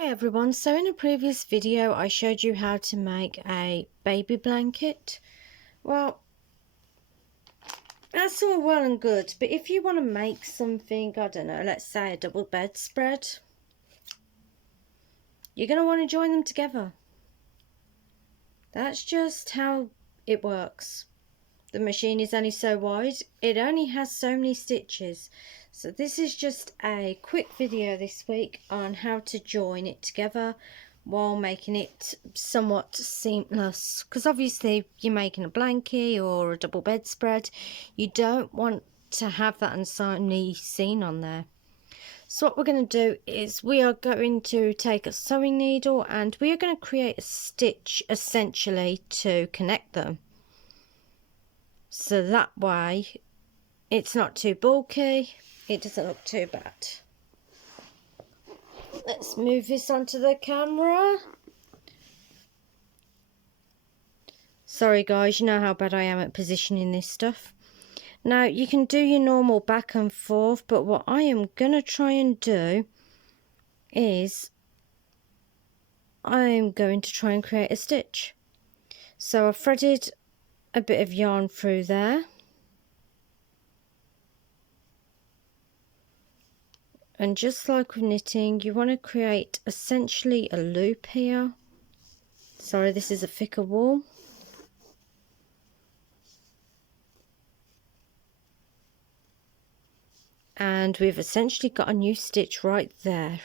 Hey everyone, so in a previous video I showed you how to make a baby blanket. Well, that's all well and good, but if you want to make something, I don't know, let's say a double bedspread, you're going to want to join them together. That's just how it works. The machine is only so wide, it only has so many stitches. So this is just a quick video this week on how to join it together while making it somewhat seamless, because obviously you're making a blanket or a double bedspread, you don't want to have that unsightly scene on there. So what we're going to do is we are going to take a sewing needle and we are going to create a stitch essentially to connect them. So that way it's not too bulky, it doesn't look too bad. Let's move this onto the camera. Sorry guys, you know how bad I am at positioning this stuff. Now you can do your normal back and forth, but what I am going to try and do is I'm going to try and create a stitch. So I've threaded a bit of yarn through there. And just like with knitting, you want to create essentially a loop here. Sorry, this is a thicker wool. And we've essentially got a new stitch right there.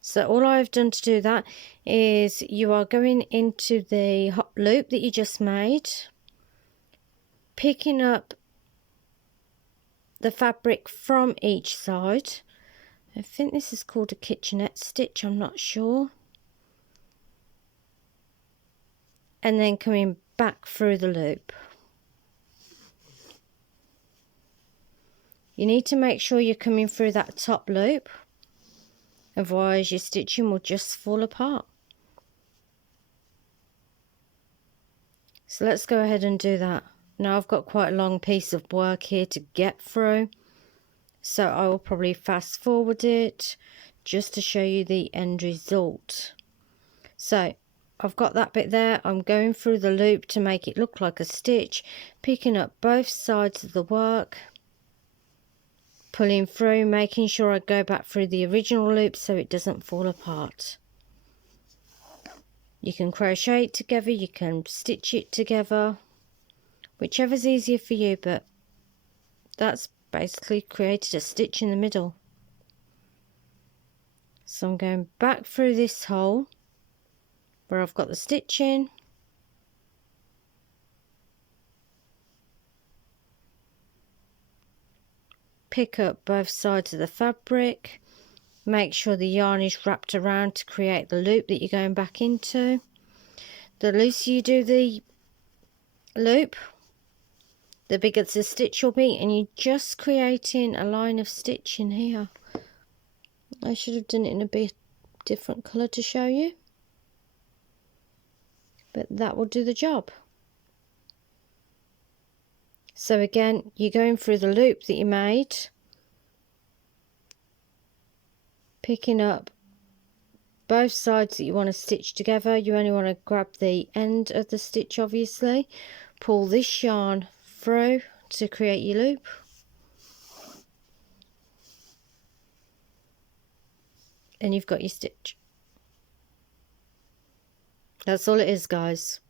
So all I've done to do that is you are going into the hot loop that you just made, picking up the fabric from each side. I think this is called a kitchenette stitch, I'm not sure. And then coming back through the loop. You need to make sure you're coming through that top loop, otherwise your stitching will just fall apart. So let's go ahead and do that. Now I've got quite a long piece of work here to get through, so I will probably fast forward it just to show you the end result. So I've got that bit there, I'm going through the loop to make it look like a stitch, picking up both sides of the work, pulling through, making sure I go back through the original loop so it doesn't fall apart. You can crochet it together, you can stitch it together, whichever's easier for you, but that's basically created a stitch in the middle. So I'm going back through this hole where I've got the stitch in, pick up both sides of the fabric, make sure the yarn is wrapped around to create the loop that you're going back into. The looser you do the loop, the bigger the stitch will be, and you're just creating a line of stitch in here. I should have done it in a bit different colour to show you, but that will do the job. So again, you're going through the loop that you made, picking up both sides that you want to stitch together. You only want to grab the end of the stitch, obviously. Pull this yarn through to create your loop. And you've got your stitch. That's all it is, guys.